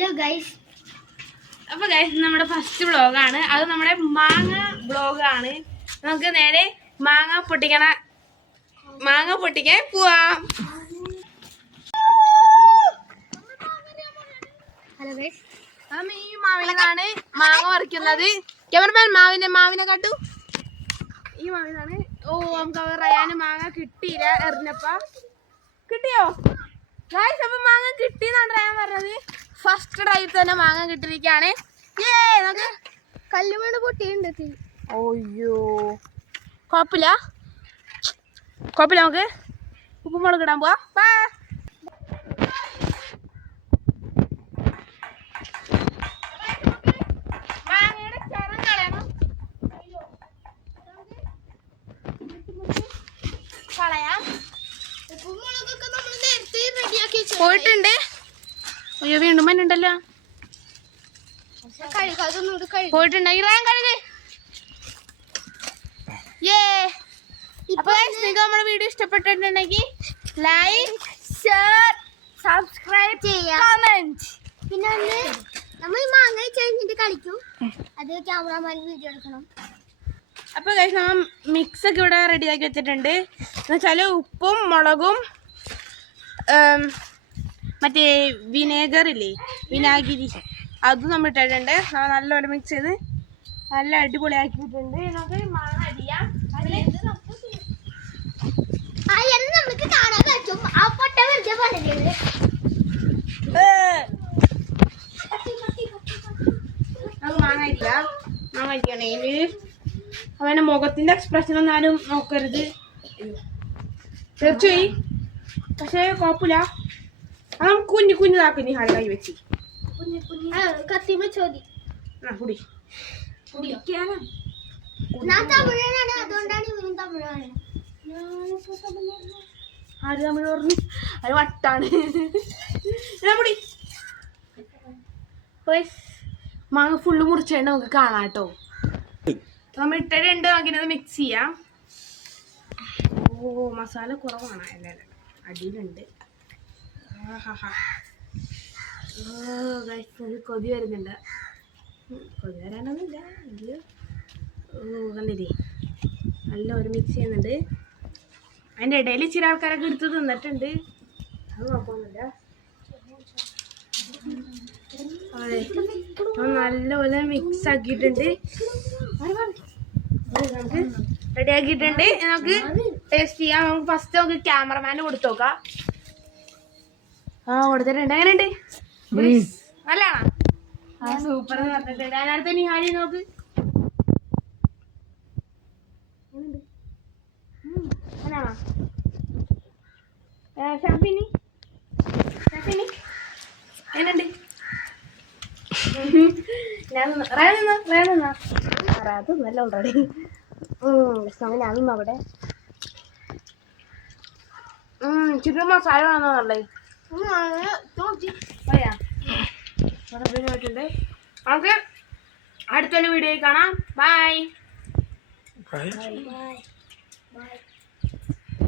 Hello guys. അപ്പൊ guys നമ്മുടെ first വ്ളോഗാണ്. അത് നമ്മുടെ മാങ്ങ വ്ളോഗാണ്. നമുക്ക് നേരെ മാങ്ങ പൊട്ടിക്കാൻ പോവാം. Hello guys. ഈ മാവിനാണ് മാങ്ങ പറിക്കുന്നത്. ക്യാമറമാൻ മാവിനെ കാട്ടു. ഈ മാവിനാണ്. നമുക്ക് റയാന് മാങ്ങ കിട്ടിയില്ല. എറിഞ്ഞപ്പ കിട്ടിയോ ഗൈസ്? അപ്പൊ മാങ്ങ കിട്ടിയെന്നാണ് റയാൻ പറഞ്ഞത്. ഫസ്റ്റ് ടൈം തന്നെ മാങ്ങ കിട്ടിയിരിക്കുകയാണ്. നമുക്ക് കല്ലുമണ് പൊട്ടിയുണ്ട്. അയ്യോ കുഴപ്പമില്ല. നമുക്ക് ഉപ്പും മുളക് ഇടാൻ പോവാ. മാങ്ങയുടെ ചെറം കളയണം. കളയാം. പോയിട്ടുണ്ട്. അയ്യോ വീണ്ടും മനുണ്ടല്ലോ. പോയിട്ടുണ്ടെങ്കിൽ കഴുക്. അപ്പൊ നിങ്ങൾക്ക് നമ്മുടെ വീഡിയോ ഇഷ്ടപ്പെട്ടിട്ടുണ്ടെങ്കിൽ ലൈക്ക്, ഷെയർ, സബ്സ്ക്രൈബ് ചെയ്യാം, കമന്റ്. പിന്നെ നമ്മൾ മാങ്ങ കഴിഞ്ഞിട്ട് കളിക്കും. അത് ക്യാമറമാൻ വീഡിയോ എടുക്കണം. അപ്പൊ ഗൈസ് നമ്മൾ മിക്സ് ഒക്കെ ഇവിടെ റെഡിയാക്കി വെച്ചിട്ടുണ്ട്. എന്നുവെച്ചാല് ഉപ്പും മുളകും മറ്റേ വിനേഗർ ഇല്ലേ, വിനാഗിരി, അതും നമ്മൾ ഇട്ടിട്ടുണ്ട്. നല്ലോണം മിക്സ് ചെയ്ത് നല്ല അടിപൊളിയാക്കിയിട്ടുണ്ട്. നമുക്ക് മാങ്ങ അടിയാം. നമുക്ക് കാണാൻ പറ്റും. ആ പൊട്ട വെറുതെ പറഞ്ഞത് മാങ്ങ അടിക്കാം. മാങ്ങ അടിക്കണേല് അവന്റെ മുഖത്തിന്റെ എക്സ്പ്രഷൻ ഒന്നും ആരും നോക്കരുത്. തീർച്ചയായും പക്ഷെ കുഴപ്പമില്ല. അത് കുഞ്ഞു കുഞ്ഞിതാക്കി ഹാളി കൈ വെച്ച് കത്തിമ ചോദി കുടി കുടിക്കാനാ. ഞാൻ തമിഴനാണ്, അതുകൊണ്ടാണ് ഇവനും തമിഴാണ്. ആര് തമിഴ് പറഞ്ഞു? അത് വട്ടാണ്. കുടി. മാങ്ങ ഫുള്ള് മുറിച്ചേണ്ട നമുക്ക് കാണാം കേട്ടോ. നമ്മൾ ഇട്ടിട്ടുണ്ട്. നമുക്കിനത് മിക്സ് ചെയ്യാം. മസാല കുറവാണ്. അല്ല അടിയിലുണ്ട്. കൊതി വരുന്നുണ്ട്. കൊതി വരാനൊന്നുമില്ല. എങ്കില് കണ്ടില്ലേ നല്ല ഒരു മിക്സ് ചെയ്യുന്നുണ്ട്. അതിൻ്റെ ഇടയിൽ ഇച്ചിരി ആൾക്കാരൊക്കെ എടുത്ത് തിന്നിട്ടുണ്ട്. അത് കുഴപ്പമൊന്നുമില്ല. അതെ നല്ലപോലെ മിക്സ് ആക്കിയിട്ടുണ്ട്. നമുക്ക് റെഡി ആക്കിയിട്ടുണ്ട്. നമുക്ക് ടേസ്റ്റ് ചെയ്യാം. നമുക്ക് ഫസ്റ്റ് നമുക്ക് ക്യാമറമാന് കൊടുത്തു നോക്കാം. കൊടുത്തിട്ടുണ്ട്. എങ്ങനെയുണ്ട്? നല്ലതാണോ? സൂപ്പർ എന്ന് പറഞ്ഞിട്ടുണ്ട്. അതിനകത്ത് ഇനി ഹാരി നോക്ക്. അങ്ങനെയാണോ? ഷാഫിനി എങ്ങനെയുണ്ട്? നല്ല ഓൾറെഡി ഞാനും അവിടെ ചിക്കൻ മസാല ആണോ നല്ലത്? പറയാ പോയിട്ടുണ്ട്. നമുക്ക് അടുത്തൊരു വീഡിയോയിൽ കാണാം. ബൈ.